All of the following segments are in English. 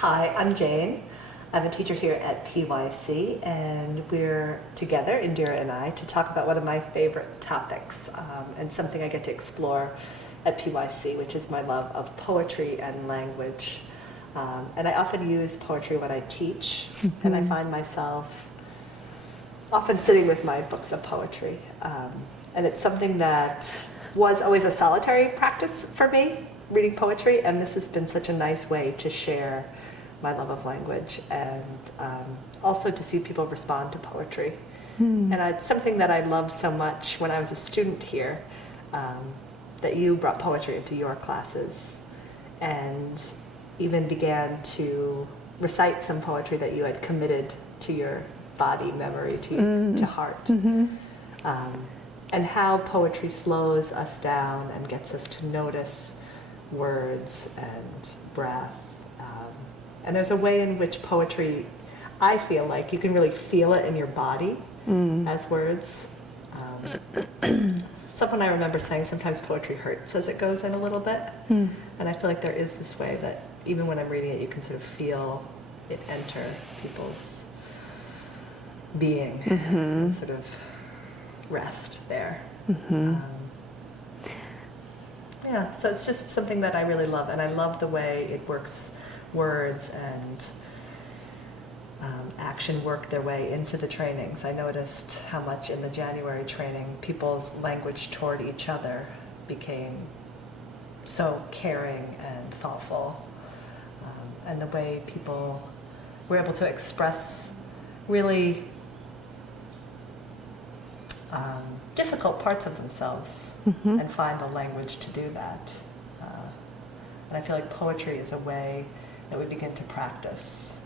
Hi, I'm Jane. I'm a teacher here at PYC, and we're together, Indira and I, to talk about one of my favorite topics and something I get to explore at PYC, which is my love of poetry and language. And I often use poetry when I teach, and I find myself often sitting with my books of poetry. And it's something that was always a solitary practice for me, reading poetry, and this has been such a nice way to share my love of language and also to see people respond to poetry. And it's something that I loved so much when I was a student here, that you brought poetry into your classes and even began to recite some poetry that you had committed to your body, memory, to heart. And how poetry slows us down and gets us to notice words and breath. And there's a way in which poetry, I feel like you can really feel it in your body as words. Someone I remember saying sometimes poetry hurts as it goes in a little bit. And I feel like there is this way that even when I'm reading it, you can sort of feel it enter people's being and sort of rest there. Yeah, so it's just something that I really love, and I love the way it works, words and action work their way into the trainings. I noticed how much in the January training people's language toward each other became so caring and thoughtful, and the way people were able to express really difficult parts of themselves and find the language to do that. And I feel like poetry is a way that we begin to practice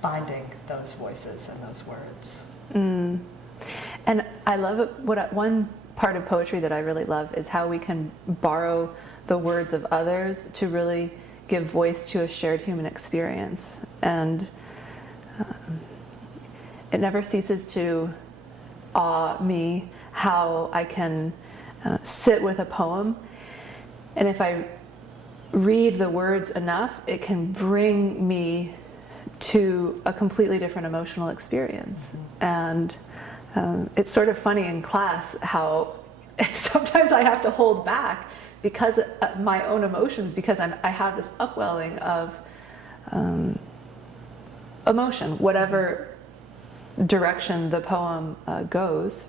finding those voices and those words. And I love it. One part of poetry that I really love is how we can borrow the words of others to really give voice to a shared human experience. And it never ceases to awe me how I can sit with a poem, and if I read the words enough, it can bring me to a completely different emotional experience. And it's sort of funny in class how sometimes I have to hold back because of my own emotions, because I have this upwelling of emotion, whatever direction the poem goes.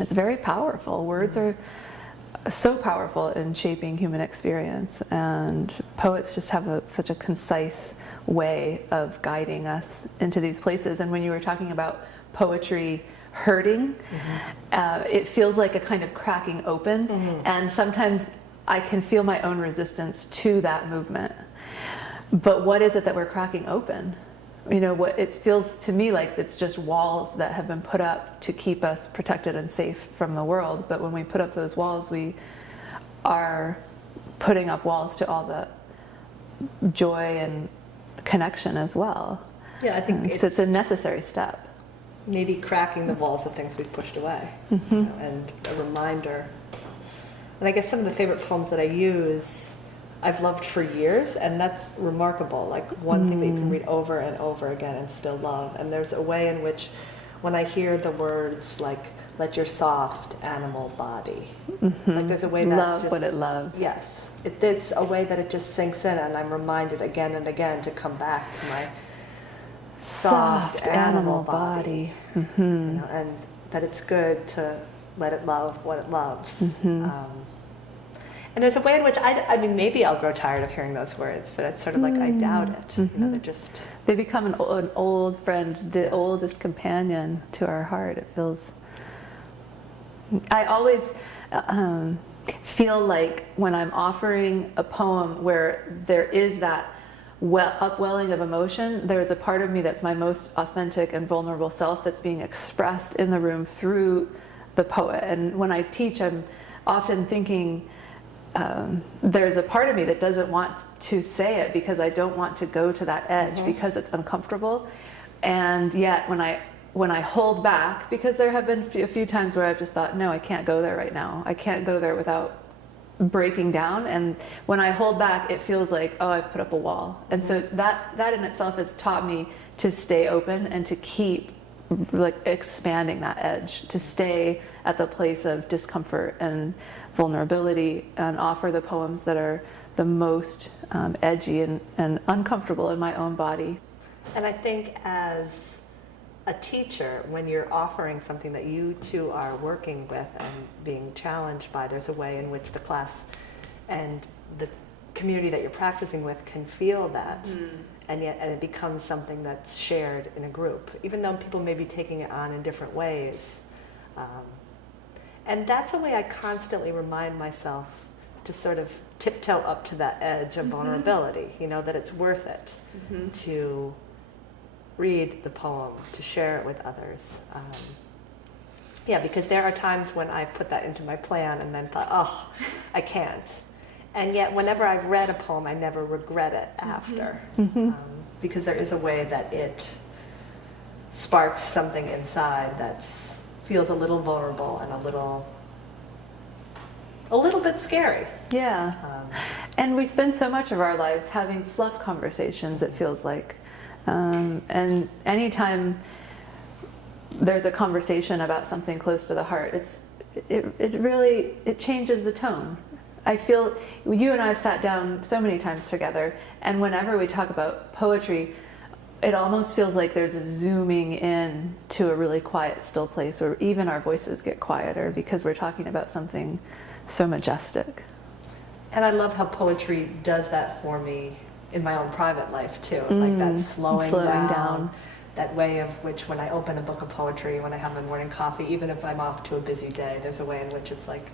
It's very powerful. Words are so powerful in shaping human experience, and poets just have such a concise way of guiding us into these places. And when you were talking about poetry hurting, it feels like a kind of cracking open, and sometimes I can feel my own resistance to that movement. But what is it that we're cracking open? You know, what it feels to me like it's just walls that have been put up to keep us protected and safe from the world. But when we put up those walls, we are putting up walls to all the joy and connection as well. Yeah, I think it's a necessary step. Maybe cracking the walls of things we've pushed away, you know, and a reminder. And I guess some of the favorite poems that I use I've loved for years, and that's remarkable. Like one thing that you can read over and over again and still love. And there's a way in which when I hear the words like, let your soft animal body, like there's a way that love just, what it loves. Yes, it's a way that it just sinks in, and I'm reminded again and again to come back to my soft animal body. You know, and that it's good to let it love what it loves. And there's a way in which, I mean, maybe I'll grow tired of hearing those words, but it's sort of like, I doubt it. You know, they become an old friend, the oldest companion to our heart. It feels, I always feel like when I'm offering a poem where there is that upwelling of emotion, there's a part of me that's my most authentic and vulnerable self that's being expressed in the room through the poet. And when I teach, I'm often thinking, there's a part of me that doesn't want to say it because I don't want to go to that edge because it's uncomfortable. And yet when I hold back, because there have been a few times where I've just thought, no, I can't go there right now. I can't go there without breaking down, and when I hold back, it feels like, oh, I've put up a wall. And so it's that in itself has taught me to stay open and to keep like expanding that edge, to stay at the place of discomfort and vulnerability, and offer the poems that are the most edgy and uncomfortable in my own body. And I think as a teacher, when you're offering something that you two are working with and being challenged by, there's a way in which the class and the community that you're practicing with can feel that. And it becomes something that's shared in a group, even though people may be taking it on in different ways. And that's a way I constantly remind myself to sort of tiptoe up to that edge of vulnerability, you know, that it's worth it to read the poem, to share it with others. Yeah, because there are times when I put that into my plan and then thought, oh, I can't. And yet whenever I've read a poem, I never regret it after. Because there is a way that it sparks something inside that feels a little vulnerable and a little bit scary. Yeah. And we spend so much of our lives having fluff conversations, it feels like. And anytime there's a conversation about something close to the heart, it really changes the tone. I feel you and I have sat down so many times together, and whenever we talk about poetry, it almost feels like there's a zooming in to a really quiet, still place where even our voices get quieter because we're talking about something so majestic. And I love how poetry does that for me in my own private life too. Like that slowing down, that way of which when I open a book of poetry, when I have my morning coffee, even if I'm off to a busy day, there's a way in which it's like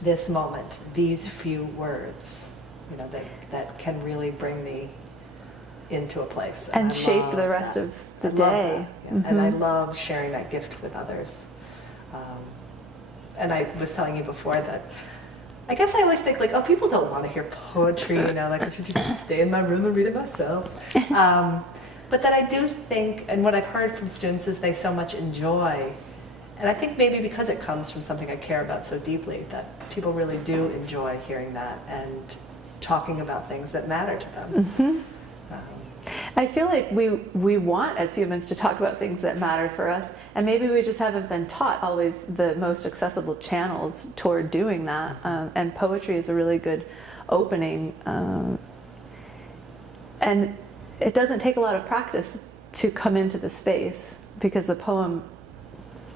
this moment, these few words, you know, that can really bring me into a place. And shape the rest of the day. And I love sharing that gift with others. And I was telling you before that I guess I always think like, oh, people don't want to hear poetry, you know, like I should just stay in my room and read it myself. But that I do think, and what I've heard from students is they so much enjoy, and I think maybe because it comes from something I care about so deeply, that people really do enjoy hearing that and talking about things that matter to them. I feel like we want as humans to talk about things that matter for us, and maybe we just haven't been taught always the most accessible channels toward doing that. And poetry is a really good opening. And it doesn't take a lot of practice to come into the space because the poem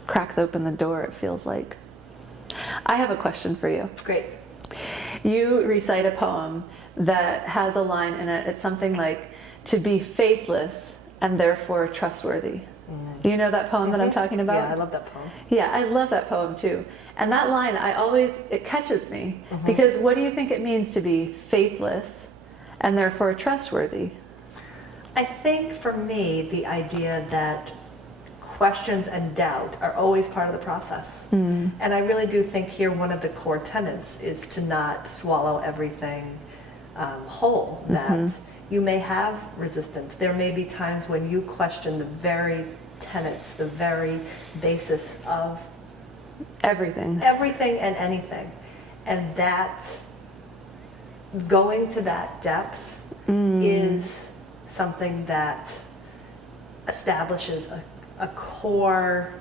cracks open the door, it feels like. I have a question for you. Great. You recite a poem that has a line in it. It's something like, to be faithless and therefore trustworthy. You know that poem that I'm talking about? Yeah, I love that poem. Yeah, I love that poem too. And that line, it catches me. Because what do you think it means to be faithless and therefore trustworthy? I think for me, the idea that questions and doubt are always part of the process. And I really do think here one of the core tenets is to not swallow everything whole, that you may have resistance. There may be times when you question the very tenets, the very basis of everything and anything. And that going to that depth is something that establishes a core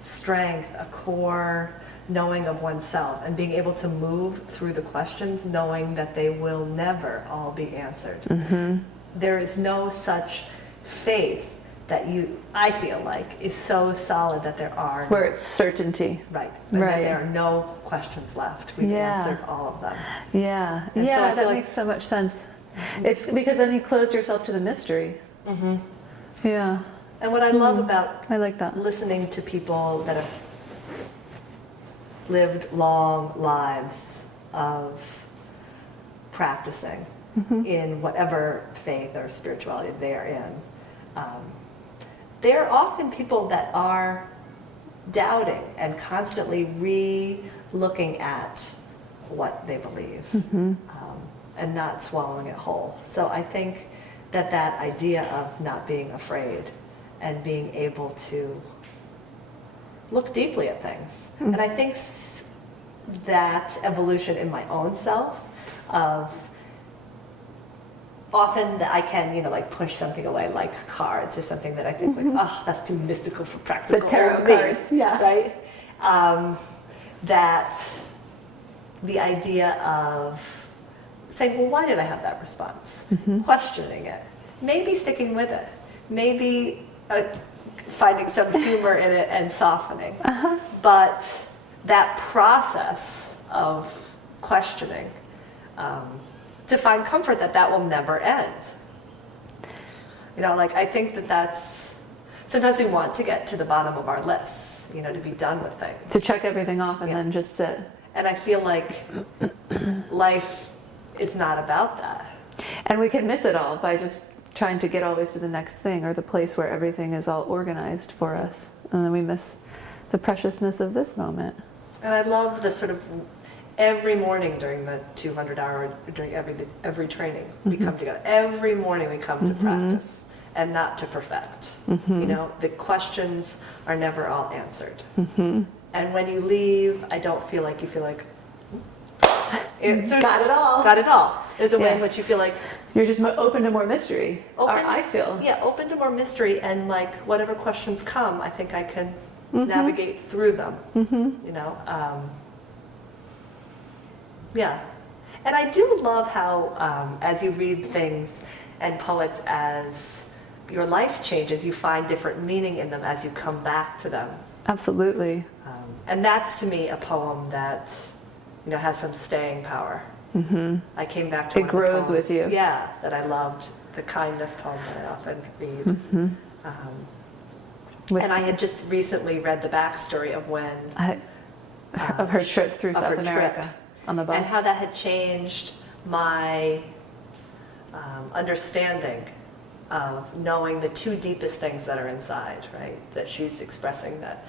strength, a core knowing of oneself, and being able to move through the questions knowing that they will never all be answered. There is no such faith that I feel like, is so solid that there are where it's certainty. Right. And then there are no questions left. We've answered all of them. Yeah. And so that makes so much sense. It's because then you close yourself to the mystery. Yeah. And what I love about I like that. listening to people that have lived long lives of practicing in whatever faith or spirituality they are in, they are often people that are doubting and constantly re-looking at what they believe and not swallowing it whole. So I think that idea of not being afraid and being able to look deeply at things. And I think that evolution in my own self of often that I can, like push something away, like cards or something that I think like, oh, that's too mystical for practical. The tarot me, cards, yeah. Right? That the idea of saying, well, why did I have that response? Questioning it, maybe sticking with it, maybe finding some humor in it and softening. But that process of questioning, to find comfort that will never end. I think that's, sometimes we want to get to the bottom of our lists, to be done with things. To check everything off and then just sit. And I feel like life is not about that. And we can miss it all by just trying to get always to the next thing or the place where everything is all organized for us. And then we miss the preciousness of this moment. And I love the sort of every morning during the 200-hour, during every training, we come together. Every morning we come to practice and not to perfect. The questions are never all answered. And when you leave, I don't feel like you feel like, got it all. Got it all. There's a way in which you feel like you're just open to more mystery. I feel. Yeah, open to more mystery, and like whatever questions come, I think I can navigate through them. Yeah. And I do love how, as you read things and poets, as your life changes, you find different meaning in them as you come back to them. Absolutely. And that's to me a poem that has some staying power. I came back to it grows with you. Yeah, that I loved, the kindness poem that I often read. And I had just recently read the backstory of when of her trip through South America on the bus, and how that had changed my understanding of knowing the two deepest things that are inside. Right, that she's expressing that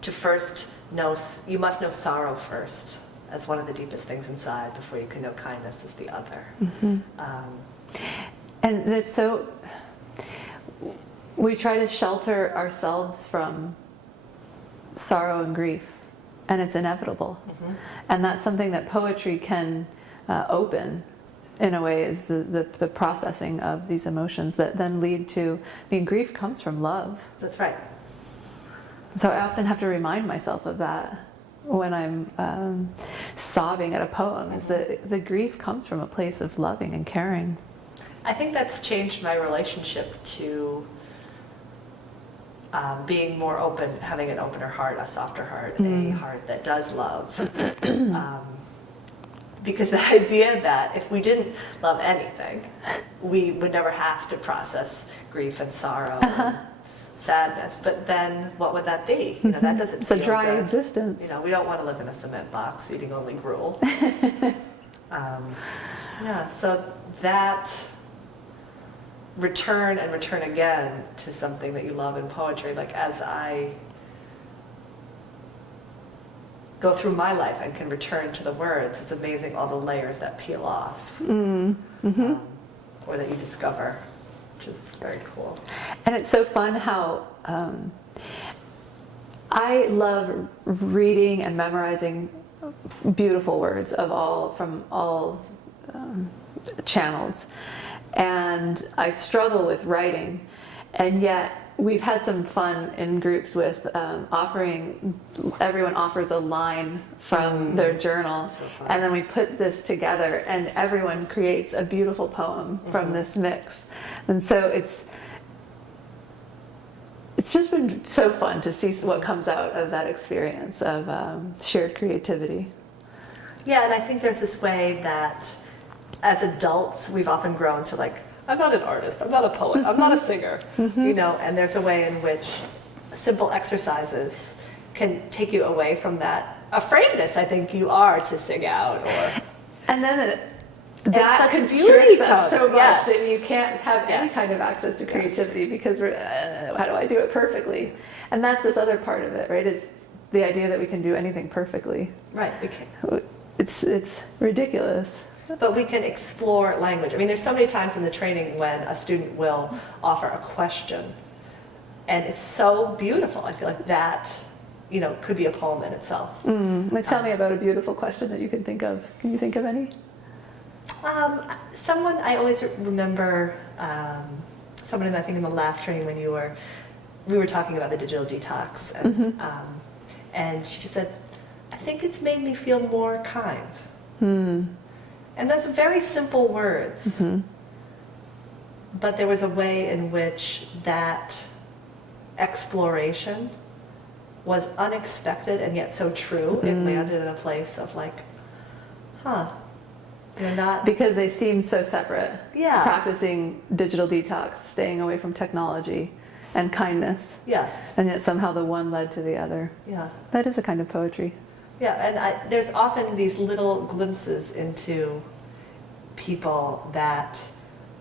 to first know, you must know sorrow first as one of the deepest things inside before you can know kindness as the other. And it's so, we try to shelter ourselves from sorrow and grief, and it's inevitable. And that's something that poetry can open in a way, is the processing of these emotions that then lead to, grief comes from love. That's right. So I often have to remind myself of that when I'm sobbing at a poem, is that the grief comes from a place of loving and caring. I think that's changed my relationship to being more open, having an opener heart, a softer heart, a heart that does love. Because the idea that if we didn't love anything, we would never have to process grief and sorrow and sadness. But then what would that be? That doesn't It's a feel dry good. existence. We don't want to live in a cement box eating only gruel. So that return and return again to something that you love in poetry, like as I go through my life and can return to the words, it's amazing all the layers that peel off or that you discover, which is very cool. And it's so fun how I love reading and memorizing beautiful words from all channels, and I struggle with writing, and yet we've had some fun in groups with everyone offers a line from their journal, and then we put this together and everyone creates a beautiful poem from this mix. And so it's just been so fun to see what comes out of that experience of shared creativity. Yeah, and I think there's this way that as adults we've often grown to like, I'm not an artist, I'm not a poet, I'm not a singer, and there's a way in which simple exercises can take you away from that afraidness I think you are to sing out. And then that constricts constricts us so much Yes. that you can't have any kind of access to creativity because we're, how do I do it perfectly? And that's this other part of it, right, is the idea that we can do anything perfectly. Right, we can. It's ridiculous. But we can explore language. I mean, there's so many times in the training when a student will offer a question, and it's so beautiful. I feel like that, could be a poem in itself. Like, tell me about a beautiful question that you can think of. Can you think of any? Someone, I always remember, someone, I think in the last training when we were talking about the digital detox, and she just said, I think it's made me feel more kind. And that's very simple words, but there was a way in which that exploration was unexpected and yet so true. It landed in a place of like, they're not... Because they seem so separate. Yeah. Practicing digital detox, staying away from technology, and kindness. Yes. And yet somehow the one led to the other. Yeah. That is a kind of poetry. Yeah, and there's often these little glimpses into people that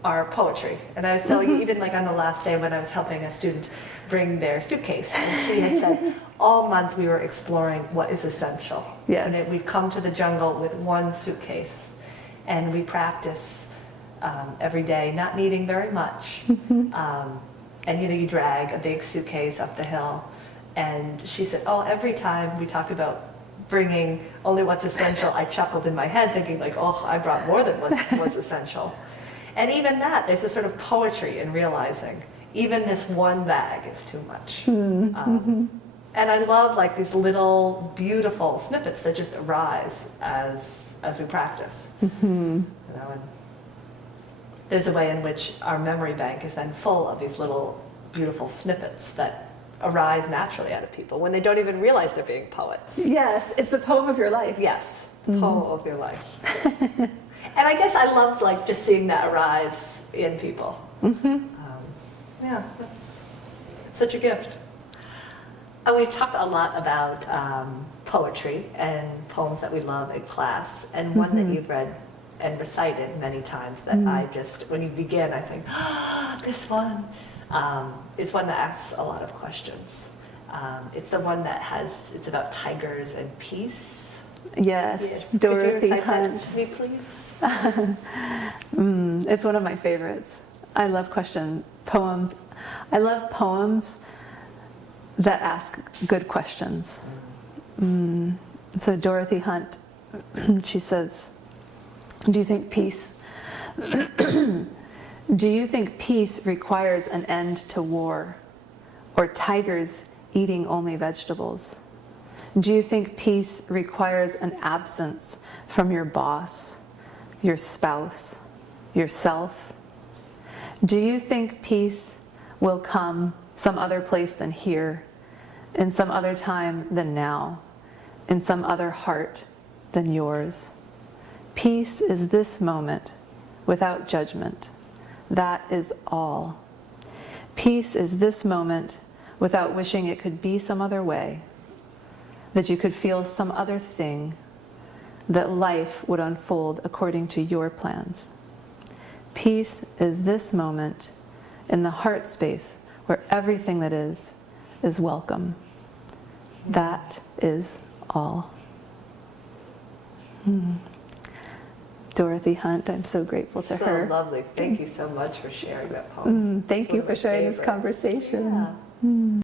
are poetry. And I was telling you, even like on the last day when I was helping a student bring their suitcase, and she had said, all month we were exploring what is essential. Yes. And we've come to the jungle with one suitcase, and we practice every day, not needing very much. And you drag a big suitcase up the hill. And she said, every time we talked about bringing only what's essential, I chuckled in my head thinking like, I brought more than what's essential. And even that, there's a sort of poetry in realizing even this one bag is too much. And I love like these little beautiful snippets that just arise as we practice. And there's a way in which our memory bank is then full of these little beautiful snippets that arise naturally out of people when they don't even realize they're being poets. Yes, it's the poem of your life. Yes, poem of your life. And I guess I love like just seeing that arise in people. Yeah, it's such a gift. And we talked a lot about poetry and poems that we love in class, and one that you've read and recited many times that I just, when you begin, I think, this one is one that asks a lot of questions. It's the one that it's about tigers and peace. Yes, Could Dorothy you recite Hunt. that to me, please? It's one of my favorites. I love poems. I love poems that ask good questions. So Dorothy Hunt, she says, do you think peace requires an end to war, or tigers eating only vegetables? Do you think peace requires an absence from your boss, your spouse, yourself? Do you think peace will come some other place than here, in some other time than now, in some other heart than yours? Peace is this moment without judgment. That is all. Peace is this moment without wishing it could be some other way, that you could feel some other thing, that life would unfold according to your plans. Peace is this moment in the heart space where everything that is welcome. That is all. Dorothy Hunt, I'm so grateful to her. So lovely. Thank you so much for sharing that poem. Thank you for sharing this conversation. Yeah.